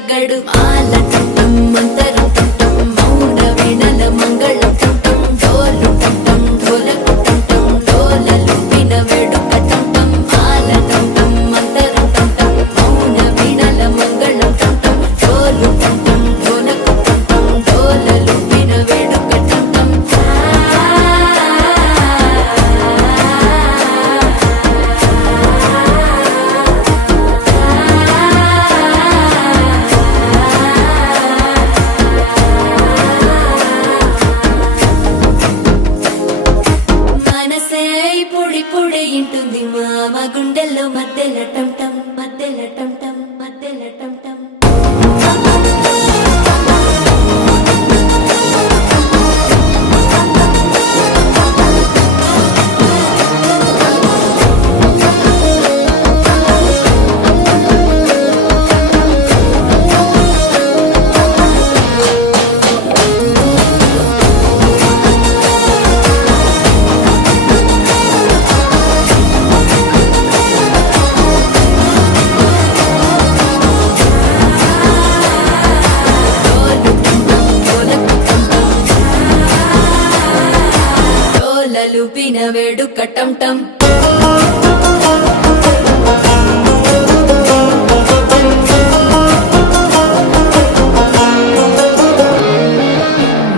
తగ్గడు మాల టం మంతరం టం మౌన వీణల మంగళం టం డోలు టం ఢోలకు టం డోలలు విన వేడుక టం మాల టం మంతరం టం మౌన వీణల మంగళం టం డోలు టం ఢోలకు టం డోలలు విన వేడుక టం మనసే పొడి పొడి ఇంటుంది మామ గుండెల్లో మధ్యల టం టం మధ్యల టం టం మధ్యల టం టం డోలలు విన వేడుక టం టం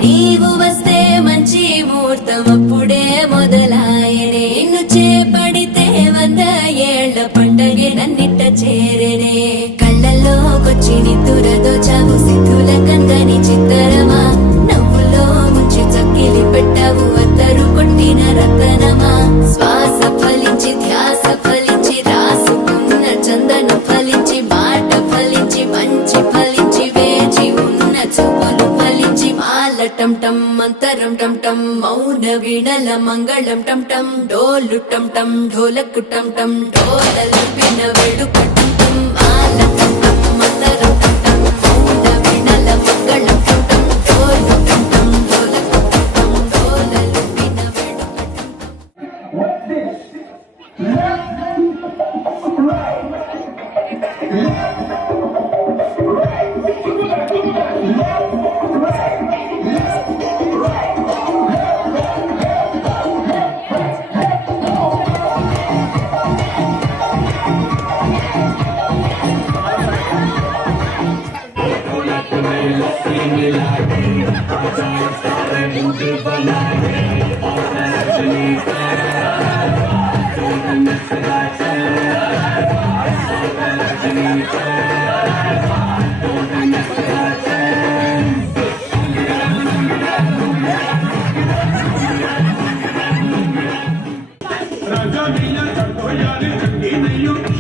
నీవు వస్తే మంచి ముహూర్తం అప్పుడే మొదలాయనే నిన్ను చేపడితే 100 ఏళ్ల పండగే నన్నిట్ట చేరనే కళ్ళల్లోకొచ్చి నిద్దురదో చావు సిద్ధుల కందని చిత్తరమా నవ్వులో ముంచి చక్కిలి పెట్టావు అద్దరు కొట్టిన రతనమా శ్వాస ఫలించి ధ్యాస ఫలించి రాసుకున్న చందనం ఫలించి మాట ఫలించి మంచి ఫలించి వేచి ఉన్న చూపులు ఫలించి మాల టం టం మంతరం టం టం మౌన వీణల మంగళం టం టం డోలు టం టం ఢోలకు టం టం డోలలు విన వేడుక టం టం మాల టం టం మంతరం టం టం మౌన వీణల మంగళం టం టం డోలు టం టం ఢోలకు టం టం డోలలు విన వేడుక టం టం राजा मियां चढ़ो यार जंगी नहीं